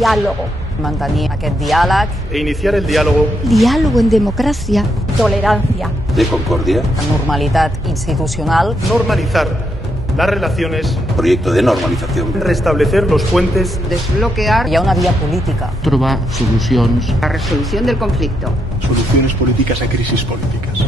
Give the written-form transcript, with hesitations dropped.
diálogo. Mantenir aquest diàleg. E iniciar el diálogo. Diálogo en democracia. Tolerancia. De concordia. Normalitat institucional. Normalizar las relaciones. Proyecto de normalización. Restablecer los puentes. Desbloquear. Hi ha una via política. Trobar solucions. La resolución del conflicto. Soluciones políticas a crisis políticas.